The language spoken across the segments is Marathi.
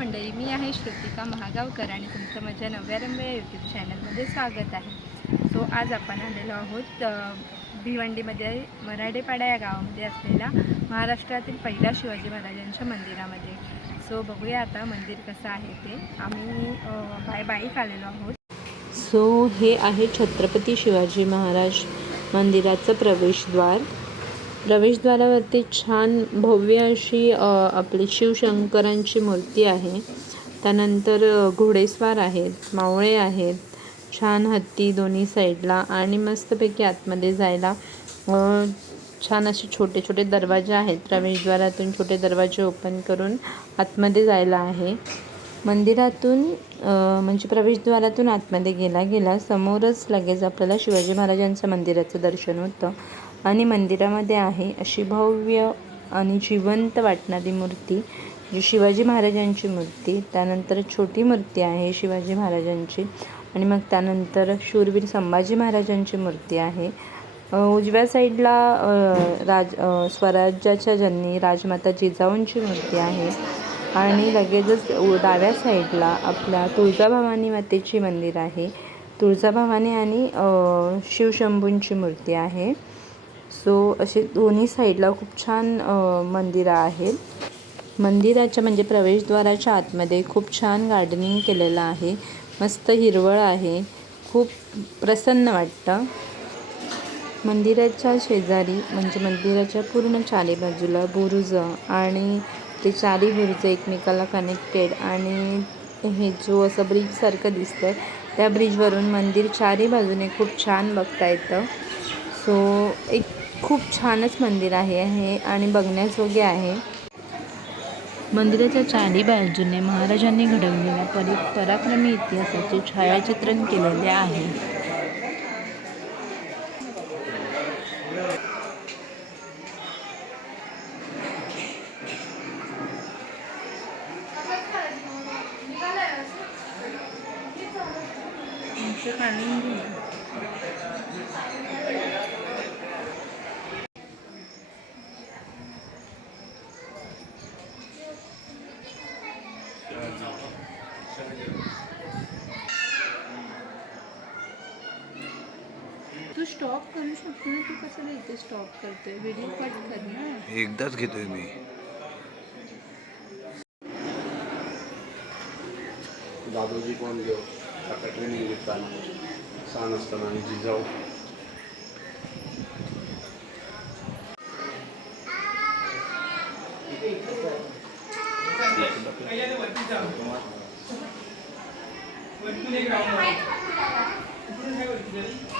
मंडळी मी आहे श्रुतिका महागावकर आणि तुमचं माझ्या नव्या रंग या यूट्यूब चॅनलमध्ये स्वागत आहे. सो आज आपण आलेलो आहोत भिवंडीमध्ये मराठेपाडा या गावामध्ये असलेल्या महाराष्ट्रातील पहिल्या शिवाजी महाराजांच्या मंदिरामध्ये. सो बघूया आता मंदिर कसं आहे ते. आम्ही बाय बाईक आलेलो आहोत. सो हे आहे छत्रपती शिवाजी महाराज मंदिराचं प्रवेशद्वार. प्रवेशद्वारावरती छान भव्य अशी आपली शिवशंकरांची मूर्ती आहे. त्यानंतर घोडेस्वार आहेत मावळे आहेत. छान हत्ती दोन्ही साईडला आणि मस्तपैकी आतमध्ये जायला छान असे छोटे छोटे दरवाजे आहेत. प्रवेशद्वारातून छोटे दरवाजे ओपन करून आतमध्ये जायला आहे. मंदिरातून म्हणजे प्रवेशद्वारातून आतमध्ये गेला गेला. समोरच लगेच आपल्याला शिवाजी महाराजांचं मंदिराचं दर्शन होतं. आणि मंदिरामध्ये आहे अशी भव्य आणि जिवंत वाटणारी मूर्ती जी शिवाजी महाराजांची मूर्ती त्यानंतर छोटी मूर्ती आहे शिवाजी महाराजांची आणि मग त्यानंतर शूरवीर संभाजी महाराजांची मूर्ती आहे. उजव्या साईडला राज स्वराज्याच्या जननी राजमाता जिजाऊंची मूर्ती आहे आणि लगेचच डाव्या साईडला आपल्या तुळजाभवानी मातेची मंदिर आहे. तुळजाभवानी आणि शिवशंभूंची मूर्ती आहे. सो असे दोन्ही साईडला खूप छान मंदिरं आहेत. मंदिराच्या म्हणजे प्रवेशद्वाराच्या आतमध्ये खूप छान गार्डनिंग केलेलं आहे. मस्त हिरवळ आहे. खूप प्रसन्न वाटतं. मंदिराच्या शेजारी म्हणजे मंदिराच्या पूर्ण चारी बाजूला बुरुज आणि ते चारी बुरुज एकमेकाला कनेक्टेड आणि हे जो असं ब्रिजसारखं दिसतं त्या ब्रिजवरून मंदिर चारी बाजूने खूप छान बघता येतं. सो एक खूप छानच मंदिर आहे हे आणि बघण्याजोगे आहे. मंदिराच्या चारी बाजूने महाराजांनी घडवलेल्या परि पराक्रमी इतिहासाचे छायाचित्रण केलेले आहे. इथे स्टॉप करतोय व्हिडिओ कट कर ना एकदाच घेतोय मी दादोजी कोण घेऊ आता ट्रेनिंग घेत सहा असताना आणि जिजाऊ वरती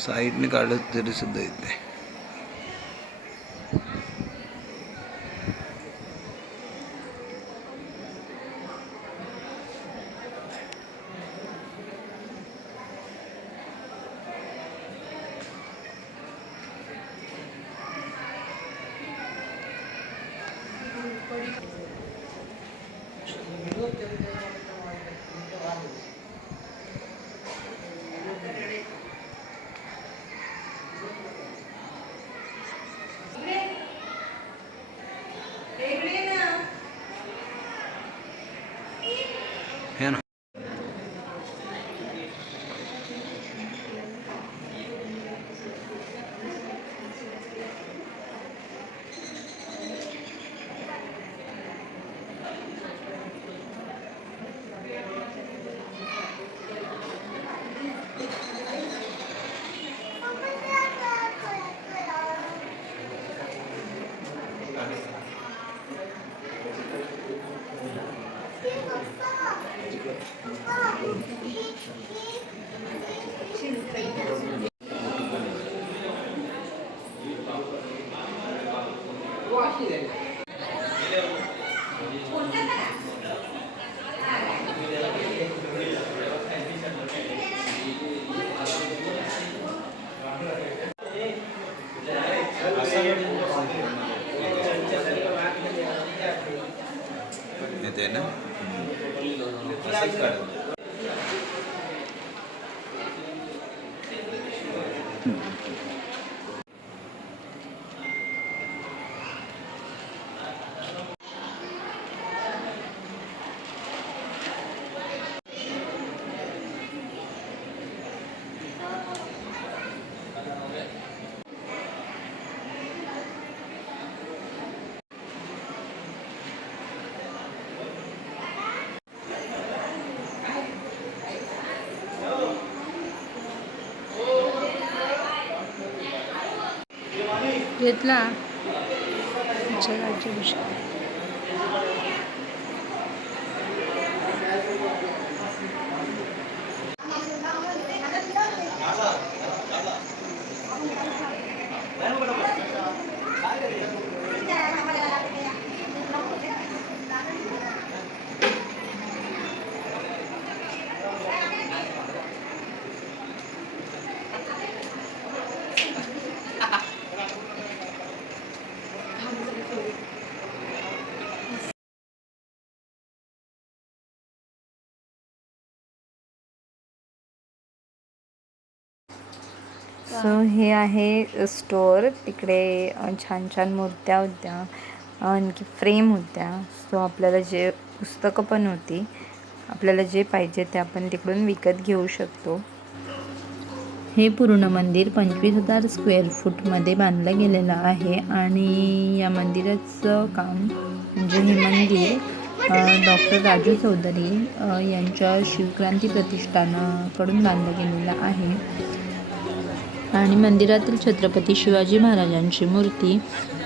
साईडने काढलं तरी सुद्धा येते ना येते ना असंच काढ घेतला अच्छा, राज्याभिषेक. सो हे आहे स्टोअर तिकडे छान छान मूर्त्या होत्या. आणखी फ्रेम होत्या. सो आपल्याला जे पुस्तकं पण होती आपल्याला जे पाहिजे ते आपण तिकडून विकत घेऊ शकतो. हे पूर्ण मंदिर पंचवीस हजार स्क्वेअर फूटमध्ये बांधलं गेलेलं आहे आणि या मंदिराचं काम म्हणजे हे मंदिर डॉक्टर राजू चौधरी यांच्या शिवक्रांती प्रतिष्ठानाकडून बांधलं गेलेलं आहे. आणि मंदिरातील छत्रपती शिवाजी महाराजांची मूर्ती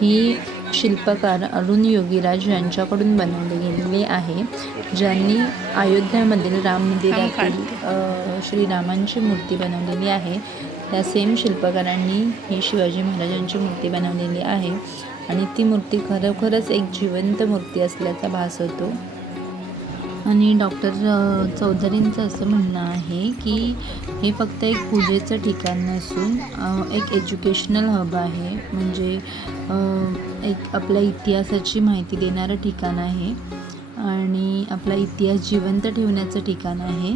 ही शिल्पकार अरुण योगीराज यांच्याकडून बनवली गेलेली आहे ज्यांनी अयोध्यामधील राम मंदिरातील श्रीरामांची मूर्ती बनवलेली आहे. त्या सेम शिल्पकारांनी ही शिवाजी महाराजांची मूर्ती बनवलेली आहे आणि ती मूर्ती खरोखरच एक जिवंत मूर्ती असल्याचा भास होतो. आणि डॉक्टर चौधरींचं असं म्हणणं आहे की हे फक्त एक पूजेचं ठिकाण नसून एक एज्युकेशनल हब आहे. म्हणजे एक आपल्या इतिहासाची माहिती देणारं ठिकाण आहे. आणि आपला इतिहास जिवंत ठेवण्याचं ठिकाण आहे.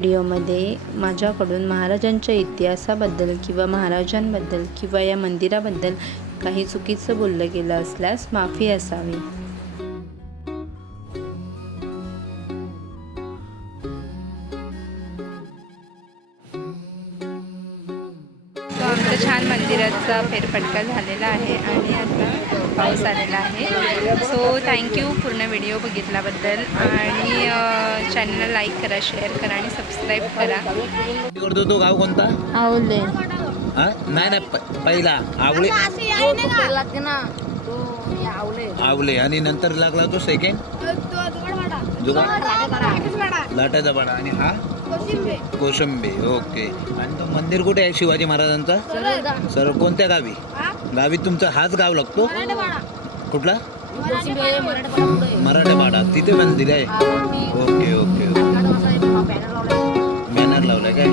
व्हिडिओमध्ये माझ्याकडून महाराजांच्या इतिहासाबद्दल किंवा महाराजांबद्दल किंवा या मंदिराबद्दल काही चुकीचं बोललं गेलं असल्यास माफी असावी. सो आमचं छान मंदिराचा फेरफटका झालेला आहे आणि आता पाऊस आलेला आहे. सो थँक्यू पूर्ण व्हिडिओ बघितल्याबद्दल. आणि चॅनलला लाईक करा शेअर करा आणि सबस्क्राईब करा. करतो तो गाव कोणता? आवले. हा? नाही नाही पहिला. आवळे आवले. आणि नंतर लागला तो सेकंड लाटाचा पाडा. आणि हा? कोशंबे ओके. आणि तो मंदिर कुठे आहे शिवाजी महाराजांचा? सर कोणत्या गावी? गावी तुमचा हाच गाव लागतो? कुठला? मराठवाडा. तिथे मंदिर आहे. ओके ओके बॅनर लावलाय. काय?